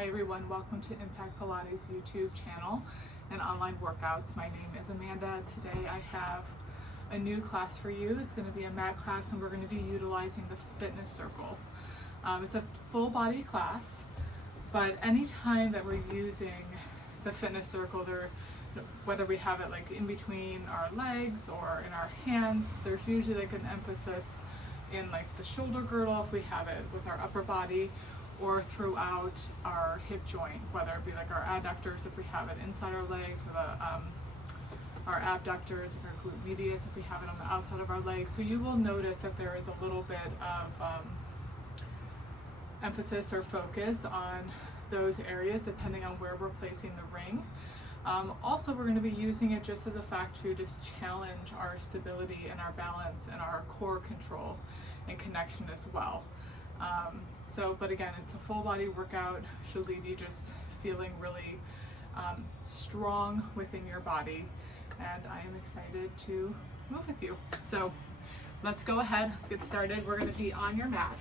Hi everyone, welcome to Impact Pilates YouTube channel and online workouts. My name is Amanda. Today I have a new class for you. It's going to be a mat class and we're going to be utilizing the fitness circle. It's a full body class, but anytime that we're using the fitness circle, whether we have it like in between our legs or in our hands, there's usually like an emphasis in like the shoulder girdle if we have it with our upper body, or throughout our hip joint, whether it be like our adductors if we have it inside our legs, or our abductors, or our glute medius if we have it on the outside of our legs. So you will notice that there is a little bit of emphasis or focus on those areas depending on where we're placing the ring. Also, we're going to be using it just as a fact to just challenge our stability and our balance and our core control and connection as well. But again, it's a full body workout. Should leave you just feeling really strong within your body, and I am excited to move with you. So let's go ahead, let's get started. We're going to be on your mat.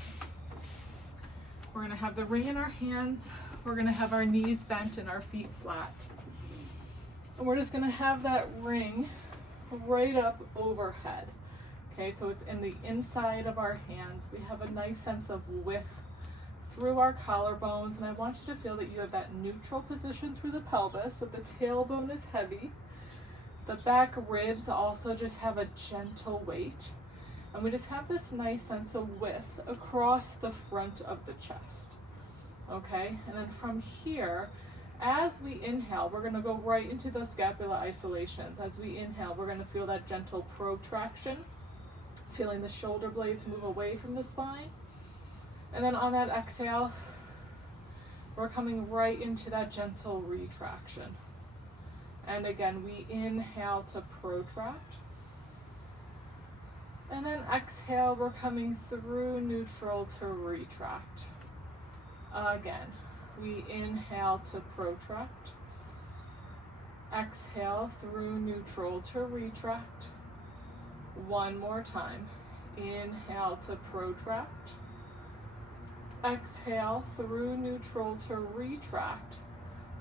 We're going to have the ring in our hands. We're going to have our knees bent and our feet flat. And we're just going to have that ring right up overhead. Okay, so it's in the inside of our hands. We have a nice sense of width through our collarbones, and I want you to feel that you have that neutral position through the pelvis, so the tailbone is heavy. The back ribs also just have a gentle weight, and we just have this nice sense of width across the front of the chest. Okay, and then from here, as we inhale, we're going to go right into those scapula isolations. As we inhale, we're going to feel that gentle protraction, feeling the shoulder blades move away from the spine. And then on that exhale, we're coming right into that gentle retraction. And again, we inhale to protract. And then exhale, we're coming through neutral to retract. Again, we inhale to protract. Exhale through neutral to retract. One more time. Inhale to protract. Exhale through neutral to retract.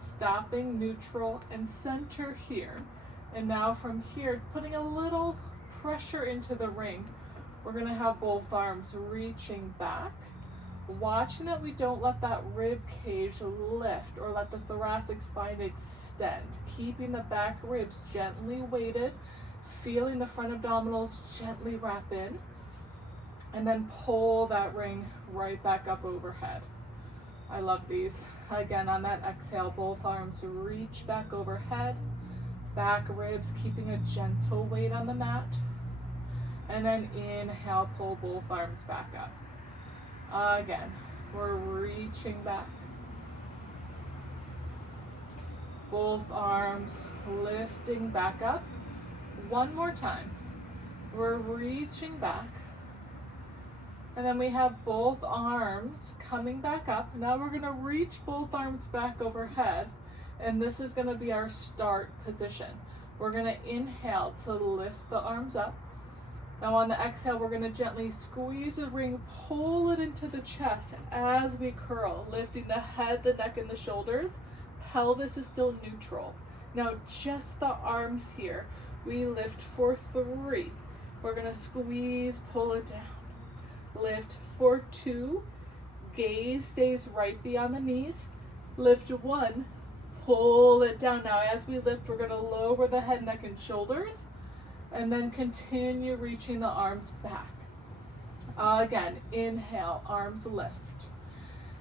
Stopping neutral and center here. And now from here, putting a little pressure into the ring, we're going to have both arms reaching back. Watching that we don't let that rib cage lift or let the thoracic spine extend. Keeping the back ribs gently weighted. Feeling the front abdominals gently wrap in, and then pull that ring right back up overhead. I love these. Again, on that exhale, both arms reach back overhead, back ribs keeping a gentle weight on the mat, and then inhale, pull both arms back up. Again, we're reaching back. Both arms lifting back up. One more time. We're reaching back. And then we have both arms coming back up. Now we're going to reach both arms back overhead. And this is going to be our start position. We're going to inhale to lift the arms up. Now on the exhale, we're going to gently squeeze the ring, pull it into the chest as we curl, lifting the head, the neck, and the shoulders. Pelvis is still neutral. Now just the arms here. We lift for 3. We're going to squeeze, pull it down. Lift for 2. Gaze stays right beyond the knees. Lift 1. Pull it down. Now as we lift, we're going to lower the head, neck, and shoulders. And then continue reaching the arms back. Again, inhale, arms lift.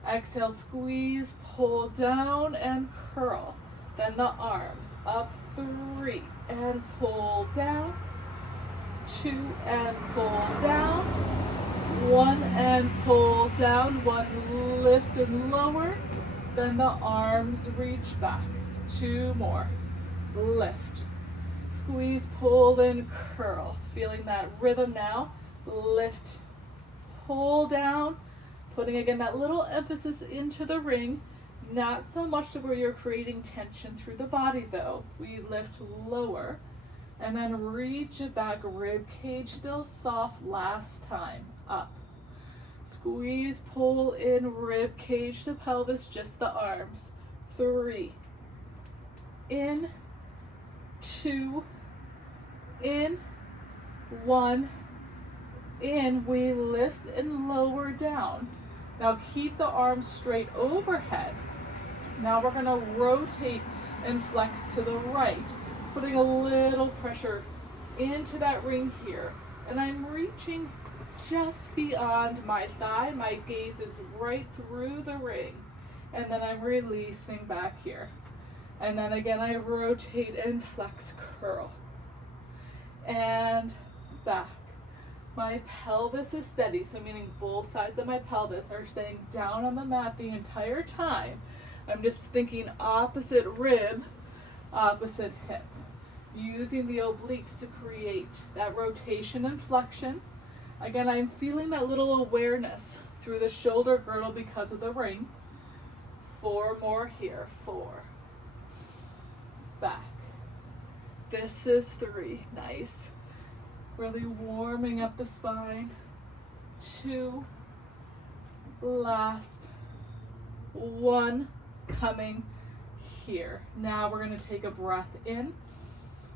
Exhale, squeeze, pull down, and curl. Then the arms up 3 and pull down, 2 and pull down, 1 and pull down, 1 lift and lower, then the arms reach back, 2 more, lift, squeeze, pull, and curl, feeling that rhythm now, lift, pull down, putting again that little emphasis into the ring. Not so much to where you're creating tension through the body though. We lift lower and then reach it back, rib cage still soft last time, up. Squeeze, pull in, rib cage to pelvis, just the arms. 3. In, 2, in, 1, in. We lift and lower down. Now keep the arms straight overhead. Now we're gonna rotate and flex to the right, putting a little pressure into that ring here. And I'm reaching just beyond my thigh. My gaze is right through the ring. And then I'm releasing back here. And then again, I rotate and flex, curl. And back. My pelvis is steady, so meaning both sides of my pelvis are staying down on the mat the entire time. I'm just thinking opposite rib, opposite hip. Using the obliques to create that rotation and flexion. Again, I'm feeling that little awareness through the shoulder girdle because of the ring. 4 more here. 4. Back. This is 3. Nice. Really warming up the spine. 2. Last. 1. Coming here. Now we're going to take a breath in.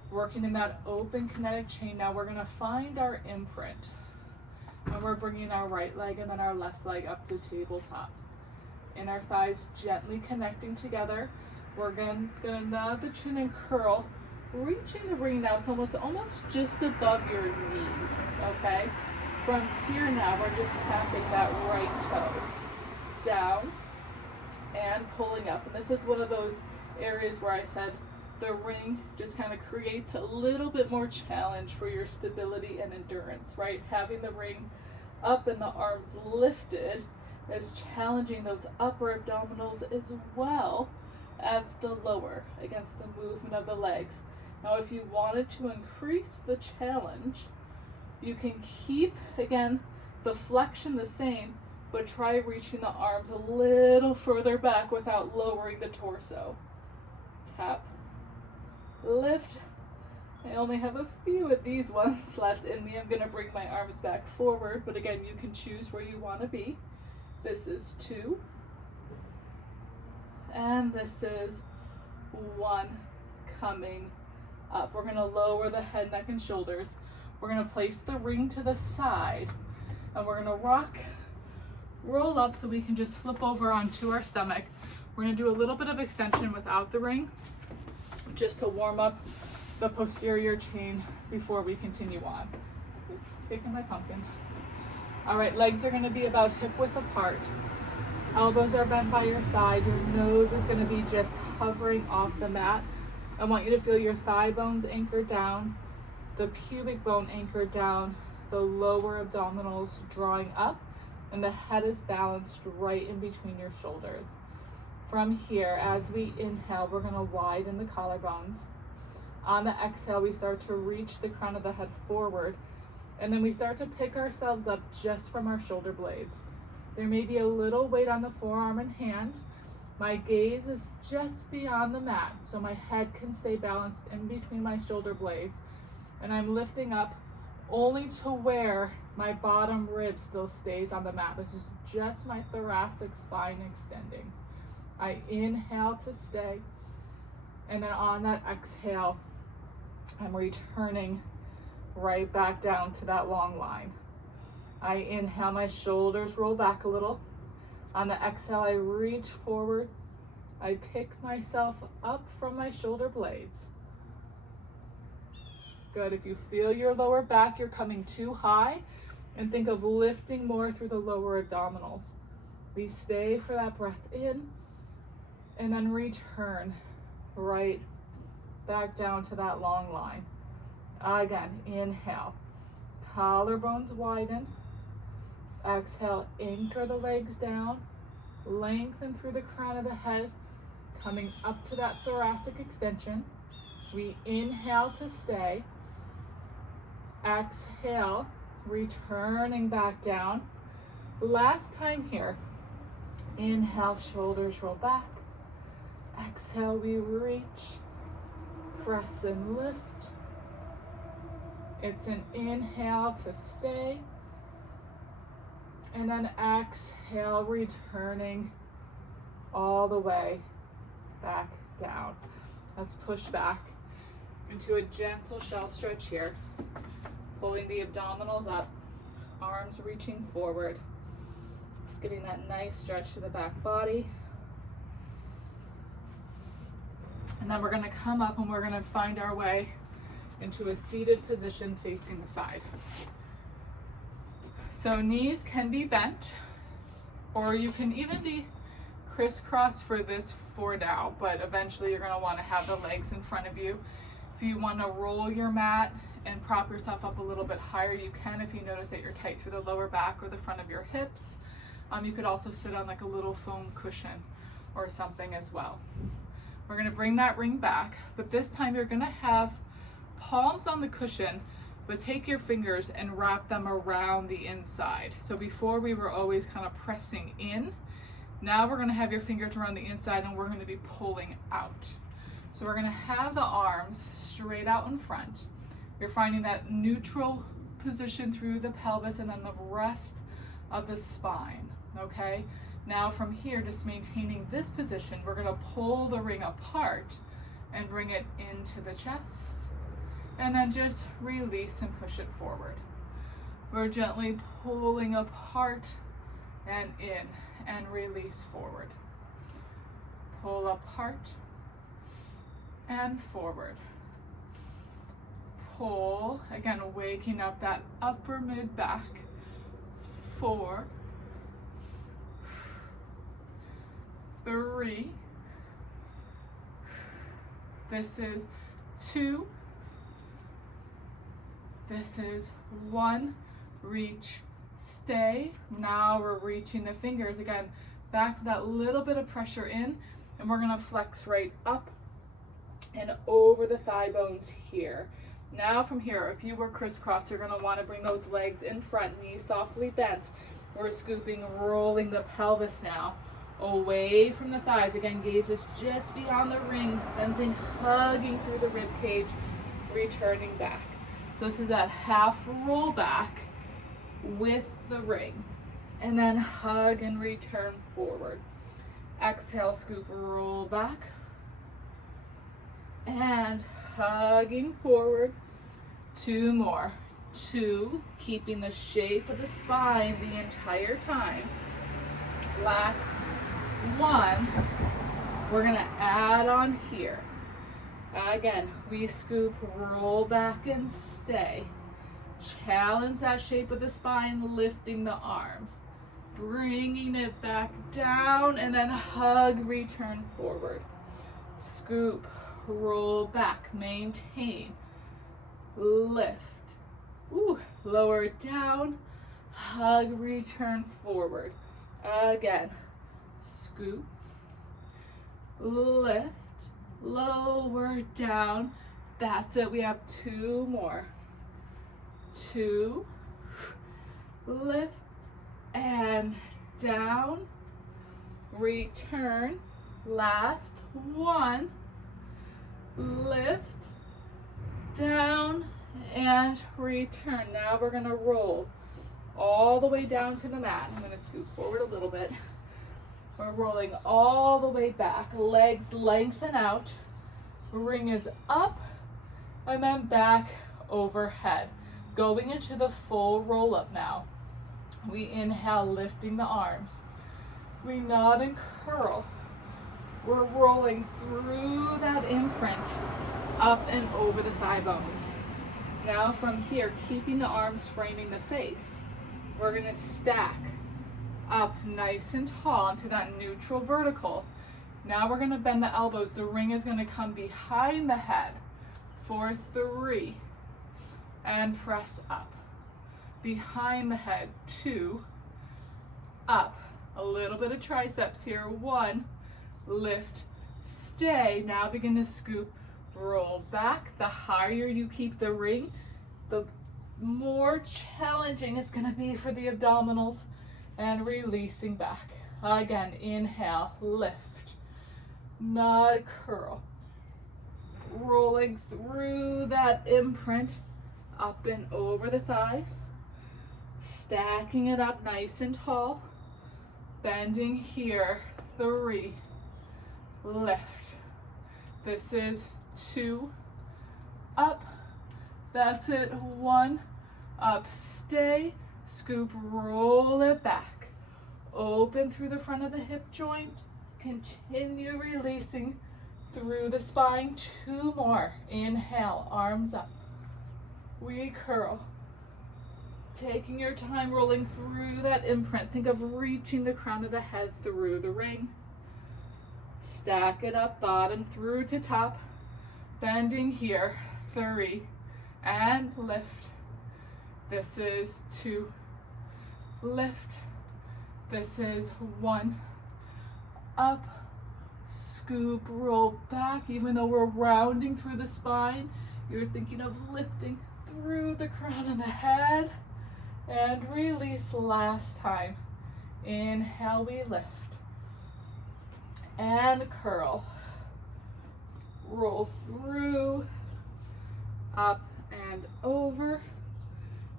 Working in that open kinetic chain. Now we're going to find our imprint. And we're bringing our right leg and then our left leg up the tabletop. And our thighs gently connecting together. We're going to nod the chin and curl. Reaching the ring now, it's almost just above your knees, okay? From here now, we're just tapping that right toe down and pulling up. And this is one of those areas where I said the ring just kind of creates a little bit more challenge for your stability and endurance, right? Having the ring up and the arms lifted is challenging those upper abdominals as well as the lower against the movement of the legs. Now, if you wanted to increase the challenge, you can keep, again, the flexion the same, but try reaching the arms a little further back without lowering the torso. Tap, lift. I only have a few of these ones left in me. I'm going to bring my arms back forward, but again, you can choose where you want to be. This is 2. And this is 1 coming up. We're going to lower the head, neck, and shoulders. We're going to place the ring to the side, and we're going to rock, roll up so we can just flip over onto our stomach. We're going to do a little bit of extension without the ring, just to warm up the posterior chain before we continue on. Taking my pumpkin. All right, legs are going to be about hip width apart. Elbows are bent by your side. Your nose is going to be just hovering off the mat. I want you to feel your thigh bones anchored down, the pubic bone anchored down, the lower abdominals drawing up, and the head is balanced right in between your shoulders. From here, as we inhale, we're going to widen the collarbones. On the exhale, we start to reach the crown of the head forward, and then we start to pick ourselves up just from our shoulder blades. There may be a little weight on the forearm and hand. My gaze is just beyond the mat, so my head can stay balanced in between my shoulder blades. And I'm lifting up only to where my bottom rib still stays on the mat. This is just my thoracic spine extending. I inhale to stay, and then on that exhale, I'm returning right back down to that long line. I inhale, my shoulders roll back a little. On the exhale, I reach forward. I pick myself up from my shoulder blades. Good. If you feel your lower back, you're coming too high, and think of lifting more through the lower abdominals. We stay for that breath in, and then return right back down to that long line. Again, inhale. Collarbones widen. Exhale, anchor the legs down. Lengthen through the crown of the head, coming up to that thoracic extension. We inhale to stay. Exhale, returning back down. Last time here. Inhale, shoulders roll back. Exhale, we reach, press and lift. It's an inhale to stay. And then exhale, returning all the way back down. Let's push back into a gentle shell stretch here. Pulling the abdominals up, arms reaching forward. Just getting that nice stretch to the back body. And then we're gonna come up and we're gonna find our way into a seated position facing the side. So knees can be bent, or you can even be crisscross for this for now, but eventually you're gonna wanna have the legs in front of you. If you wanna roll your mat and prop yourself up a little bit higher, you can if you notice that you're tight through the lower back or the front of your hips. You could also sit on like a little foam cushion or something as well. We're gonna bring that ring back, but this time you're gonna have palms on the cushion, but take your fingers and wrap them around the inside. So before we were always kind of pressing in. Now we're gonna have your fingers around the inside and we're gonna be pulling out. So we're gonna have the arms straight out in front. You're finding that neutral position through the pelvis and then the rest of the spine, okay? Now from here, just maintaining this position, we're gonna pull the ring apart and bring it into the chest, and then just release and push it forward. We're gently pulling apart and in, and release forward. Pull apart and forward. Pull, again, waking up that upper mid back. 4, 3, this is 2, this is 1, reach, stay. Now we're reaching the fingers again back to that little bit of pressure in, and we're gonna flex right up and over the thigh bones here. Now from here, if you were crisscross, you're gonna wanna bring those legs in front, knees softly bent. We're scooping, rolling the pelvis now away from the thighs. Again, gaze is just beyond the ring, then think hugging through the rib cage, returning back. So this is that half roll back with the ring, and then hug and return forward. Exhale, scoop, roll back, and hugging forward. 2 more. 2, keeping the shape of the spine the entire time. Last 1, we're gonna add on here. Again, we scoop, roll back and stay. Challenge that shape of the spine, lifting the arms, bringing it back down, and then hug, return forward. Scoop, roll back, maintain, lift. Ooh, lower it down, hug, return forward. Again, scoop, lift, lower down. That's it, we have 2 more. 2, lift and down, return. Last 1, lift, down, and return. Now we're gonna roll all the way down to the mat. I'm gonna scoot forward a little bit. We're rolling all the way back, legs lengthen out, ring is up, and then back overhead. Going into the full roll up now. We inhale, lifting the arms. We nod and curl. We're rolling through that imprint up and over the thigh bones. Now from here, keeping the arms framing the face, we're gonna stack up nice and tall into that neutral vertical. Now we're gonna bend the elbows. The ring is gonna come behind the head for 3, and press up. Behind the head, 2, up. A little bit of triceps here, 1, lift, stay. Now begin to scoop, roll back. The higher you keep the ring, the more challenging it's gonna be for the abdominals, and releasing back. Again, inhale, lift, nod, curl. Rolling through that imprint, up and over the thighs. Stacking it up nice and tall. Bending here, 3, lift. This is 2, up. That's it, 1, up, stay, scoop, roll it back. Open through the front of the hip joint. Continue releasing through the spine. 2 more. Inhale, arms up. We curl. Taking your time rolling through that imprint. Think of reaching the crown of the head through the ring. Stack it up, bottom through to top. Bending here, 3, and lift. This is 2, lift. This is 1, up, scoop, roll back. Even though we're rounding through the spine, you're thinking of lifting through the crown of the head. And release last time. Inhale, we lift. And curl. Roll through, up and over.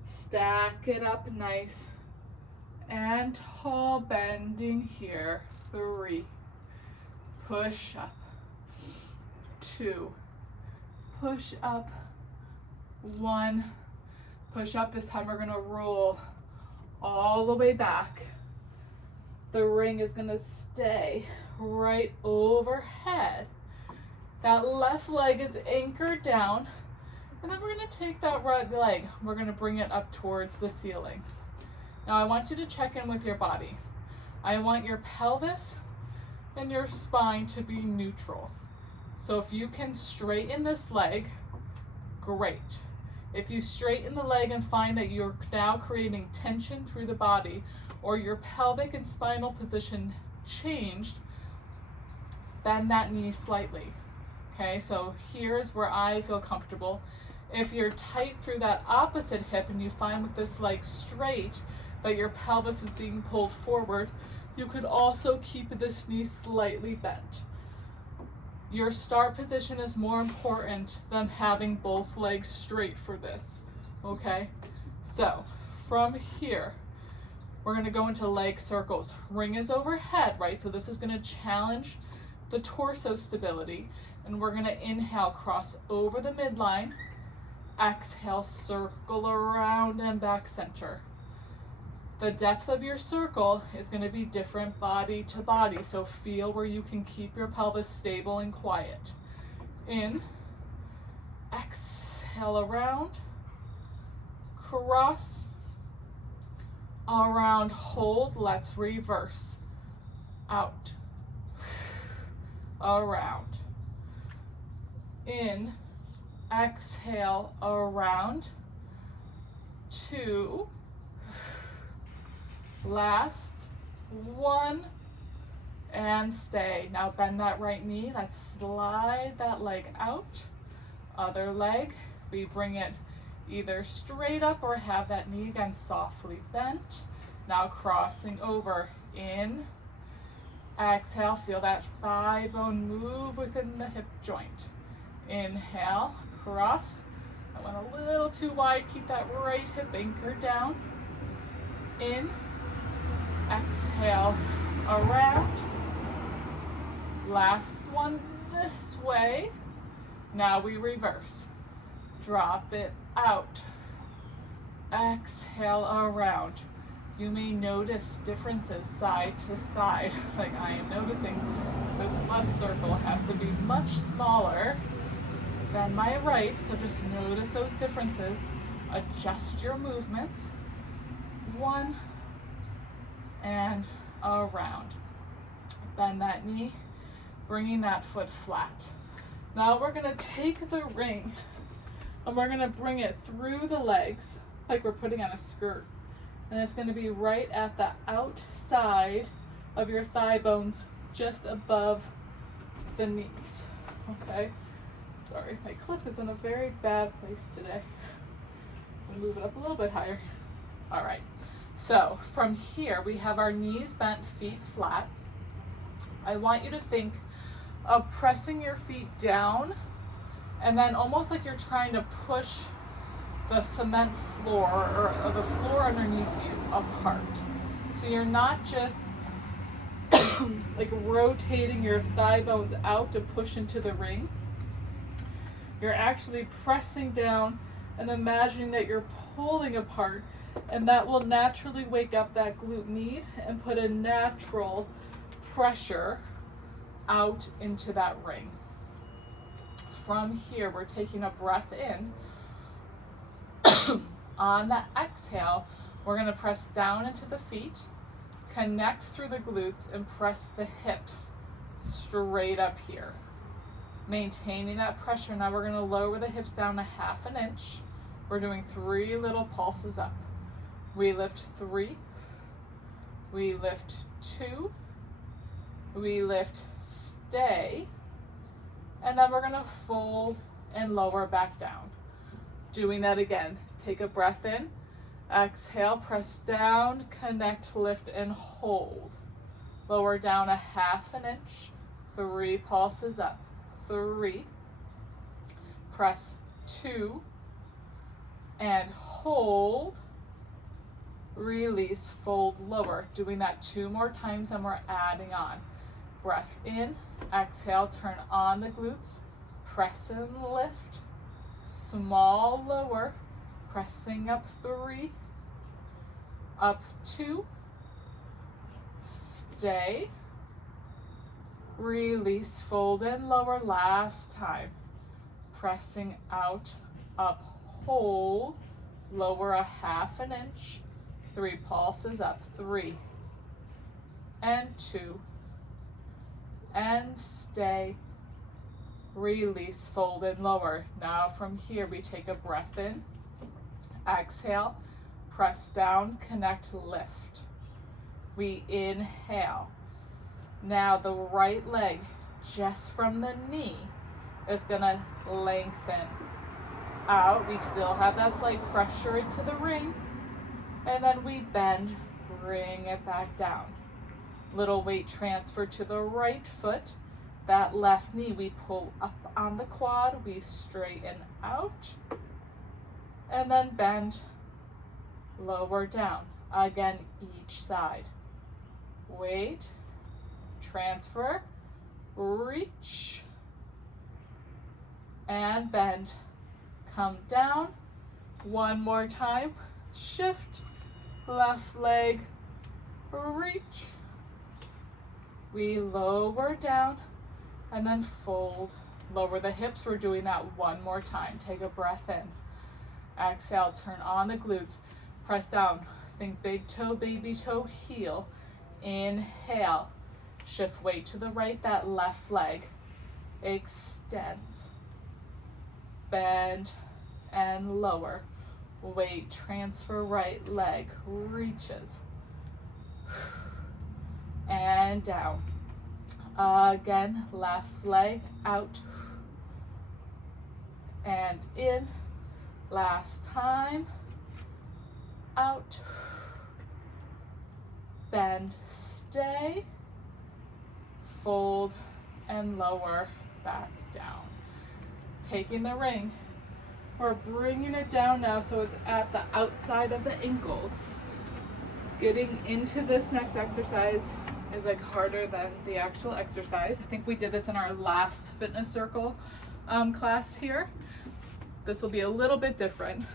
Stack it up nice and tall, bending here, 3, push up, 2, push up, 1, push up. This time we're gonna roll all the way back. The ring is gonna stay right overhead. That left leg is anchored down, and then we're gonna take that right leg, we're gonna bring it up towards the ceiling. Now I want you to check in with your body. I want your pelvis and your spine to be neutral. So if you can straighten this leg, great. If you straighten the leg and find that you're now creating tension through the body, or your pelvic and spinal position changed, bend that knee slightly. Okay, so here's where I feel comfortable. If you're tight through that opposite hip and you find with this leg straight that your pelvis is being pulled forward, you could also keep this knee slightly bent. Your start position is more important than having both legs straight for this, okay? So from here, we're gonna go into leg circles. Ring is overhead, right? So this is gonna challenge the torso stability, and we're gonna inhale, cross over the midline. Exhale, circle around and back center. The depth of your circle is going to be different body to body, so feel where you can keep your pelvis stable and quiet. In, exhale around, cross, around, hold, let's reverse. Out, around, in, exhale, around, 2, last, 1, and stay. Now bend that right knee, let's slide that leg out. Other leg, we bring it either straight up or have that knee again softly bent. Now crossing over, in, exhale, feel that thigh bone move within the hip joint. Inhale, cross. I went a little too wide, keep that right hip anchored down. In, exhale, around. Last one this way. Now we reverse. Drop it out. Exhale, around. You may notice differences side to side. Like I am noticing this left circle has to be much smaller than my right, so just notice those differences. Adjust your movements. 1, and around. Bend that knee, bringing that foot flat. Now we're gonna take the ring and we're gonna bring it through the legs like we're putting on a skirt. And it's gonna be right at the outside of your thigh bones, just above the knees, okay? Sorry, my clip is in a very bad place today. We'll move it up a little bit higher. All right, so from here, we have our knees bent, feet flat. I want you to think of pressing your feet down and then almost like you're trying to push the cement floor or the floor underneath you apart. So you're not just like rotating your thigh bones out to push into the ring. You're actually pressing down and imagining that you're pulling apart, and that will naturally wake up that glute med and put a natural pressure out into that ring. From here, we're taking a breath in. On the exhale, we're going to press down into the feet, connect through the glutes, and press the hips straight up here. Maintaining that pressure. Now we're going to lower the hips down a 1/2 inch. We're doing 3 little pulses up. We lift 3, we lift 2, we lift, stay, and then we're going to fold and lower back down. Doing that again. Take a breath in, exhale, press down, connect, lift, and hold. Lower down a 1/2 inch, 3 pulses up. 3, press 2, and hold, release, fold, lower. Doing that 2 more times and we're adding on. Breath in, exhale, turn on the glutes, press and lift, small lower, pressing up 3, up 2, stay, release, fold and lower, last time. Pressing out, up, hold, lower a 1/2 inch, 3 pulses up, 3, and 2, and stay, release, fold and lower. Now from here we take a breath in, exhale, press down, connect, lift. We inhale. Now the right leg, just from the knee, is gonna lengthen out. We still have that slight pressure into the ring. And then we bend, bring it back down. Little weight transfer to the right foot. That left knee, we pull up on the quad, we straighten out. And then bend, lower down. Again, each side. Weight, transfer, reach, and bend. Come down. One more time. Shift, left leg, reach. We lower down and then fold. Lower the hips. We're doing that one more time. Take a breath in. Exhale, turn on the glutes. Press down. Think big toe, baby toe, heel. Inhale. Shift weight to the right, that left leg extends. Bend and lower. Weight transfer, right leg reaches. And down. Again, left leg out. And in. Last time. Out. Bend, stay. Fold and lower back down. Taking the ring, we're bringing it down now so it's at the outside of the ankles. Getting into this next exercise is like harder than the actual exercise. I think we did this in our last fitness circle class here. This will be a little bit different,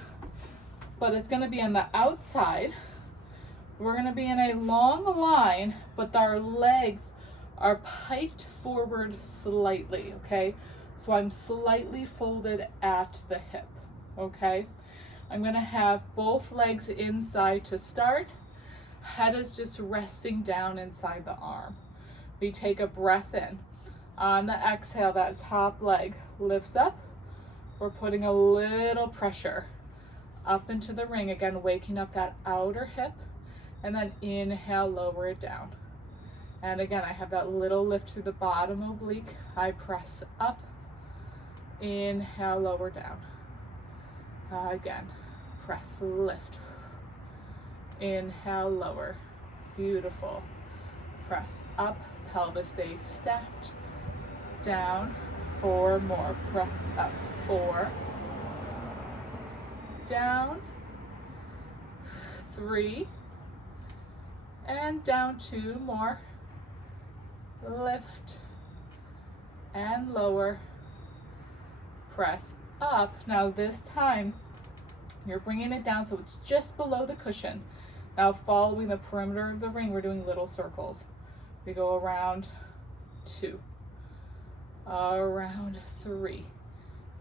but it's going to be on the outside. We're going to be in a long line, but our legs are piked forward slightly, okay? So I'm slightly folded at the hip, okay? I'm gonna have both legs inside to start. Head is just resting down inside the arm. We take a breath in. On the exhale, that top leg lifts up. We're putting a little pressure up into the ring, again, waking up that outer hip, and then inhale, lower it down. And again, I have that little lift through the bottom oblique. I press up, inhale, lower down. Again, press, lift. Inhale, lower. Beautiful. Press up, pelvis stays stacked. Down, 4 more. Press up, 4, down, 3, and down, 2 more, lift, and lower, press up. Now this time, you're bringing it down so it's just below the cushion. Now following the perimeter of the ring, we're doing little circles. We go around 2, around 3.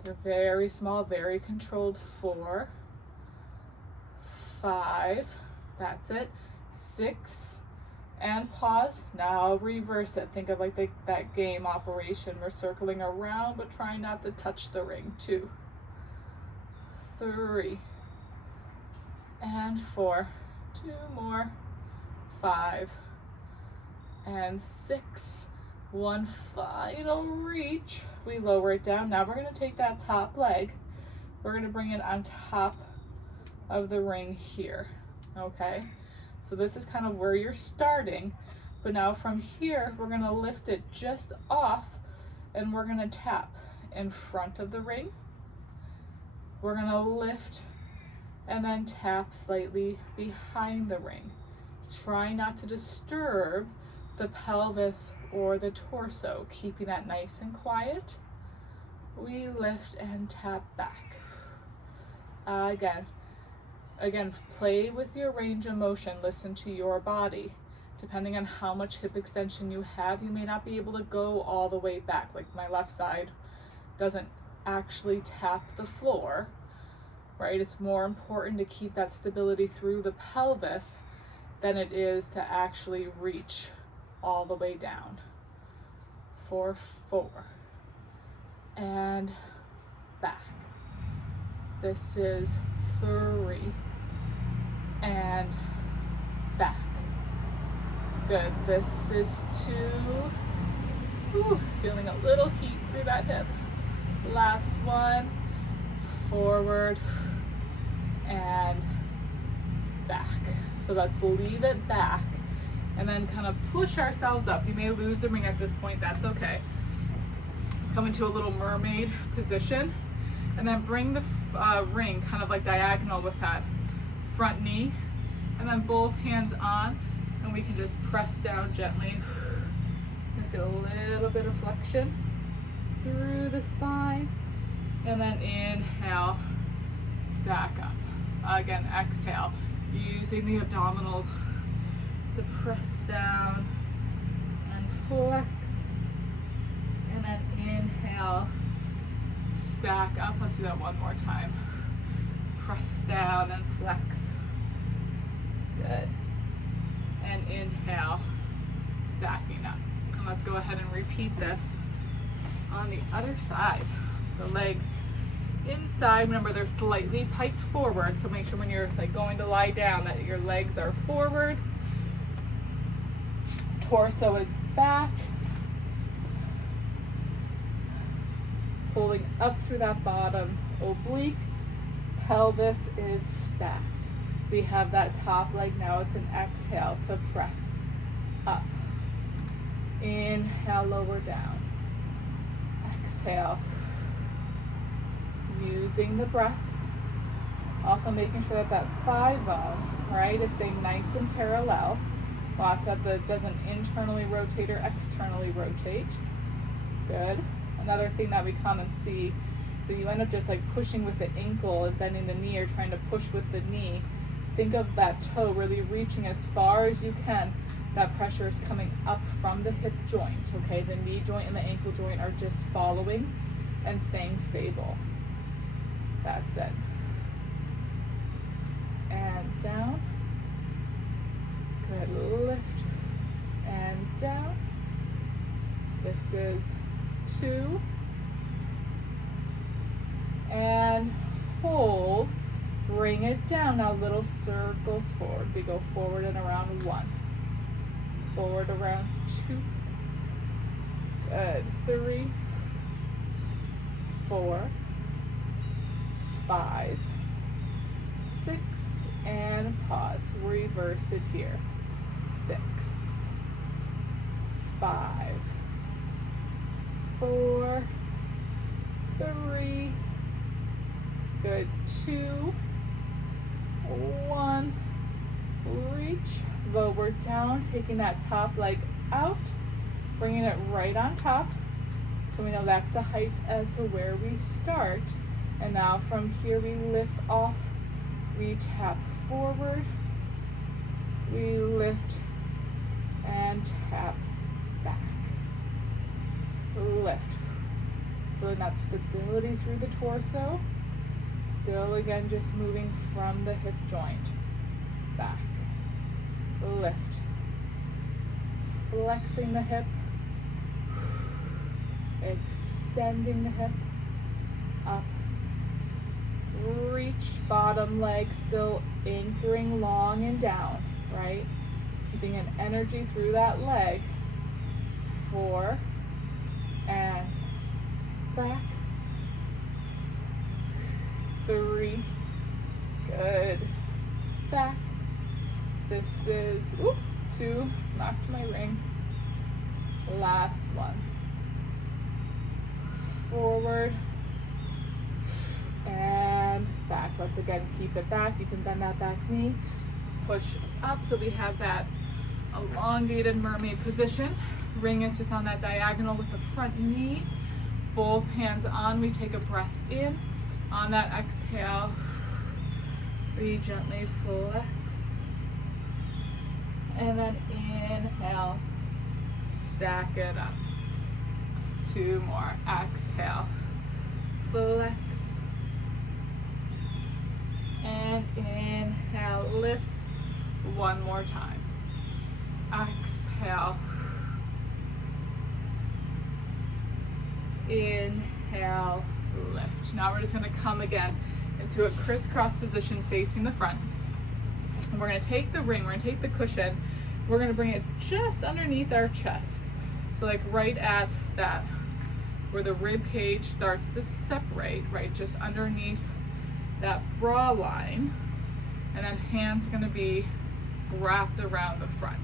They're very small, very controlled. 4, 5, that's it. 6, and pause. Now reverse it. Think of like that game Operation. We're circling around, but trying not to touch the ring. 2, 3, and 4. 2 more, 5, and 6. One final reach. We lower it down. Now we're going to take that top leg. We're going to bring it on top of the ring here. Okay? So this is kind of where you're starting. But now from here, we're going to lift it just off and we're going to tap in front of the ring. We're going to lift and then tap slightly behind the ring. Try not to disturb the pelvis or the torso, keeping that nice and quiet. We lift and tap back. Again, play with your range of motion. Listen to your body. Depending on how much hip extension you have, you may not be able to go all the way back. Like my left side doesn't actually tap the floor, right? It's more important to keep that stability through the pelvis than it is to actually reach all the way down. 4, 4, and back. This is 3, and back. Good. This is 2. Whew, feeling a little heat through that hip. Last one. Forward and back. So let's leave it back and then kind of push ourselves up. You may lose the ring at this point, that's okay. Let's come into a little mermaid position and then bring the ring kind of like diagonal with that front knee, and then both hands on, and we can just press down gently. Just get a little bit of flexion through the spine, and then inhale, stack up. Again, exhale, using the abdominals to press down and flex, and then inhale, stack up. Let's do that one more time. Press down and flex. Good. And inhale, stacking up. And let's go ahead and repeat this on the other side. So legs inside, remember they're slightly piped forward, so make sure when you're like going to lie down that your legs are forward, torso is back, pulling up through that bottom oblique, pelvis is stacked. We have that top leg, now it's an exhale to press up. Inhale, lower down. Exhale. Using the breath. Also making sure that that thigh bone, right, is staying nice and parallel. Watch that that doesn't internally rotate or externally rotate. Good. Another thing that we commonly see, that you end up just like pushing with the ankle and bending the knee or trying to push with the knee. Think of that toe really reaching as far as you can. That pressure is coming up from the hip joint, okay? The knee joint and the ankle joint are just following and staying stable. That's it. And down. Good, lift and down. This is 2. And hold. Bring it down. Now little circles forward. We go forward and around 1. Forward around 2. Good. 3, 4, 5, 6, and pause. Reverse it here. 6, 5, 4, 3, good, 2, 1, reach, lower down, taking that top leg out, bringing it right on top. So we know that's the height as to where we start. And now from here we lift off, we tap forward, we lift and tap back. Lift. Feeling that stability through the torso. Still again just moving from the hip joint. Back. Lift. Flexing the hip. Extending the hip. Up. Reach, bottom leg still anchoring long and down, right? Keeping an energy through that leg. 4, and back. 3, good. Back. This is, 2, knocked my ring. Last one. Forward. And back. Let's again keep it back. You can bend that back knee. Push up so we have that elongated mermaid position. Ring is just on that diagonal with the front knee. Both hands on. We take a breath in. On that exhale, we gently flex. And then inhale, stack it up. 2 more. Exhale, flex. And inhale, lift. 1 more time. Exhale. Inhale, lift. Now we're just going to come again into a crisscross position facing the front. And we're going to take the ring, we're going to take the cushion, we're going to bring it just underneath our chest. So like right at that, where the rib cage starts to separate, right, just underneath that bra line. And then hands going to be wrapped around the front.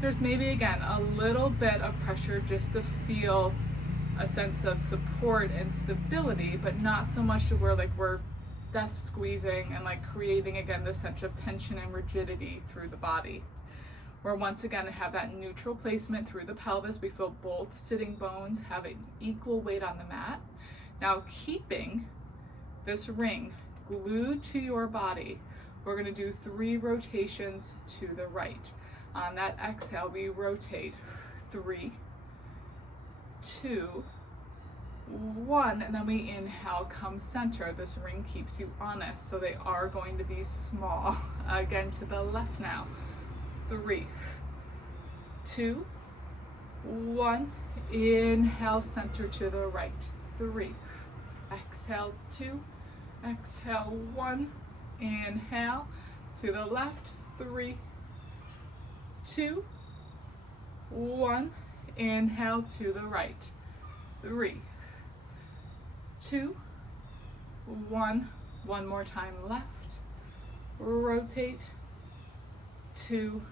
There's maybe again a little bit of pressure just to feel a sense of support and stability, but not so much to where like we're death squeezing and like creating again this sense of tension and rigidity through the body. We're once again to have that neutral placement through the pelvis. We feel both sitting bones have an equal weight on the mat. Now keeping this ring glued to your body, we're going to do 3 rotations to the right. On that exhale, we rotate 3, 2, 1, and then we inhale, come center. This ring keeps you honest, so they are going to be small. Again, to the left now. 3, 2, 1. Inhale, center to the right. 3. Exhale, 2. Exhale, 1. Inhale to the left. 3, 2, 1. Inhale to the right. 3, 2, 1. 1 more time left. Rotate. 2,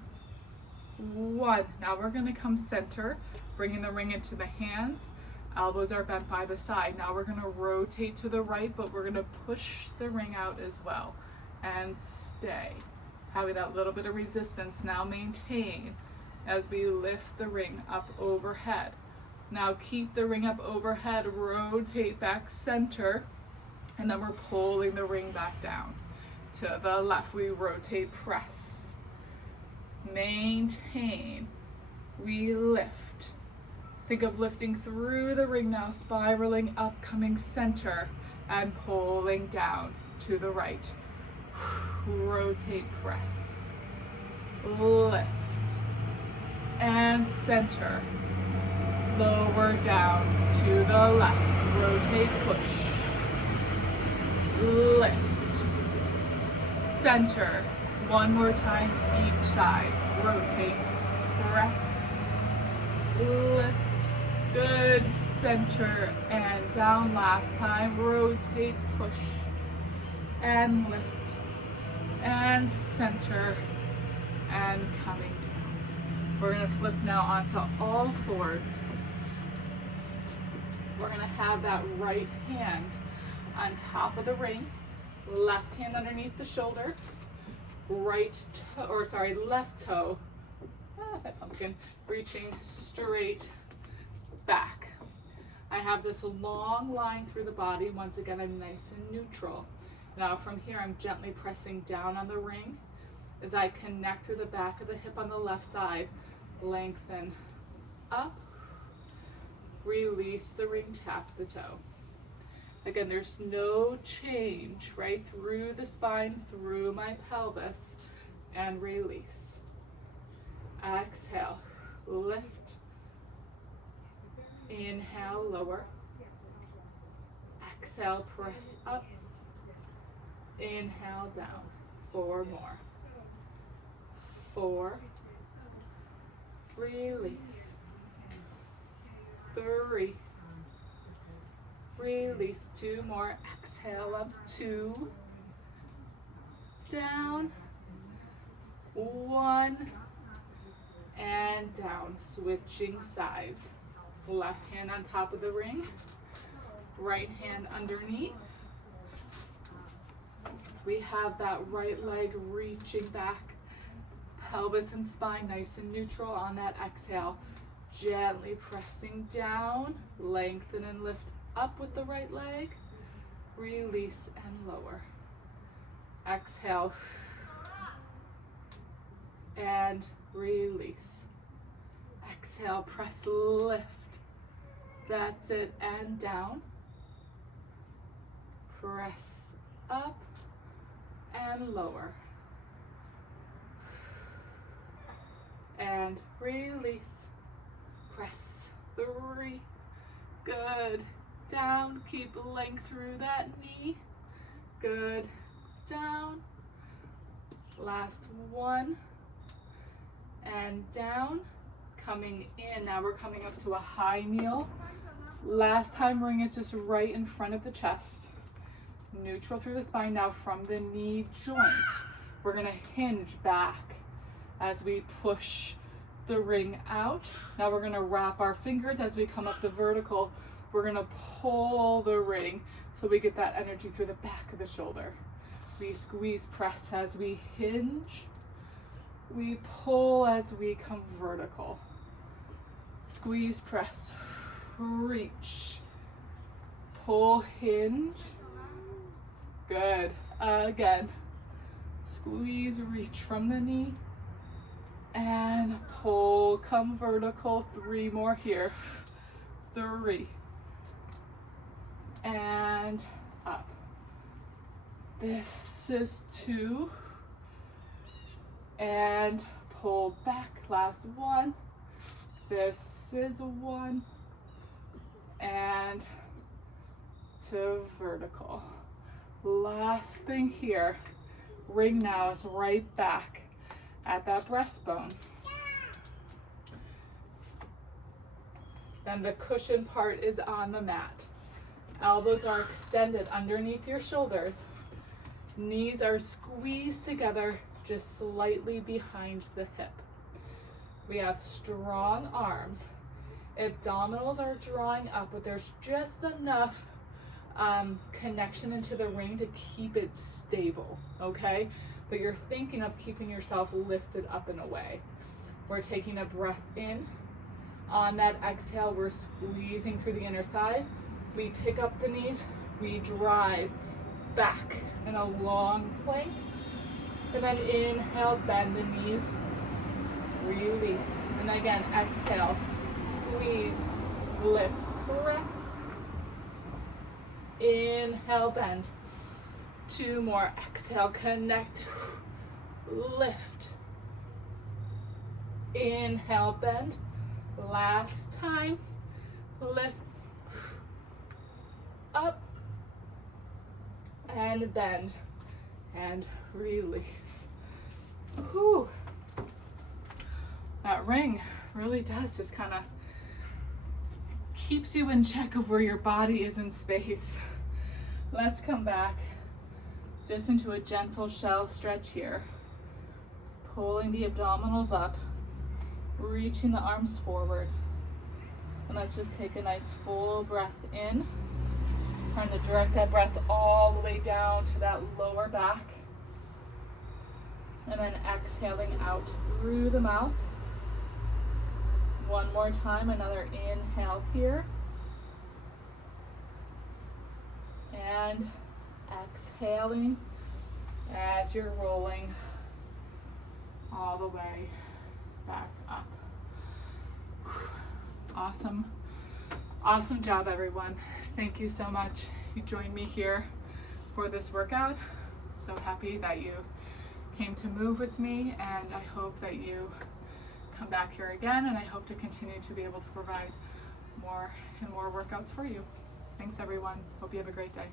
1. Now we're going to come center, bringing the ring into the hands. Elbows are bent by the side. Now we're going to rotate to the right, but we're going to push the ring out as well. And stay. Having that little bit of resistance, now maintain as we lift the ring up overhead. Now keep the ring up overhead, rotate back center, and then we're pulling the ring back down. To the left, we rotate, press. Maintain. We lift. Think of lifting through the ring now, spiraling up, coming center, and pulling down to the right. Rotate, press. Lift. And center. Lower down to the left. Rotate, push. Lift. Center. 1 more time each side. Rotate, press. Lift. Good. Center and down. Last time. Rotate, push. And lift. And center. And coming down. We're going to flip now onto all 4s. We're going to have that right hand on top of the ring, left hand underneath the shoulder. left toe, that pumpkin, reaching straight back. I have this long line through the body. Once again, I'm nice and neutral. Now from here, I'm gently pressing down on the ring as I connect through the back of the hip on the left side. Lengthen up, release the ring, tap the toe. Again, there's no change, right? Through the spine, through my pelvis, and release. Exhale, lift. Inhale, lower. Exhale, press up. Inhale, down. 4 more. 4. Release. 3. Release. 2 more. Exhale up. 2. Down. 1. And down. Switching sides. Left hand on top of the ring. Right hand underneath. We have that right leg reaching back. Pelvis and spine nice and neutral on that exhale. Gently pressing down. Lengthen and lift up with the right leg. Release and lower. Exhale. And release. Exhale, press, lift. That's it, and down. Press up and lower. And release. Press. 3. Good. Down. Keep length through that knee. Good. Down. Last 1. And down. Coming in. Now we're coming up to a high kneel. Last time, ring is just right in front of the chest. Neutral through the spine. Now from the knee joint, we're going to hinge back as we push the ring out. Now we're going to wrap our fingers as we come up the vertical. We're going to pull the ring so we get that energy through the back of the shoulder. We squeeze, press as we hinge. We pull as we come vertical. Squeeze, press, reach, pull, hinge. Good. Again. Squeeze, reach from the knee. And pull, come vertical. 3 more here. 3. And up. This is 2. And pull back. Last 1. This is 1. And to vertical. Last thing here. Ring now is right back at that breastbone. Then the cushion part is on the mat. Elbows are extended underneath your shoulders. Knees are squeezed together just slightly behind the hip. We have strong arms. Abdominals are drawing up, but there's just enough connection into the ring to keep it stable, okay? But you're thinking of keeping yourself lifted up and away. We're taking a breath in. On that exhale, we're squeezing through the inner thighs. We pick up the knees, we drive back in a long plank. And then inhale, bend the knees, release. And again, exhale, squeeze, lift, press. Inhale, bend. 2 more. Exhale, connect, lift. Inhale, bend. Last time, lift, up, and bend, and release. Whew. That ring really does just kind of keeps you in check of where your body is in space. Let's come back just into a gentle shell stretch here. Pulling the abdominals up, reaching the arms forward. And let's just take a nice full breath in. Trying to direct that breath all the way down to that lower back. And then exhaling out through the mouth. One more time, another inhale here. And exhaling as you're rolling all the way back up. Awesome. Awesome job, everyone. Thank you so much. You joined me here for this workout. So happy that you came to move with me, and I hope that you come back here again, and I hope to continue to be able to provide more and more workouts for you. Thanks, everyone. Hope you have a great day.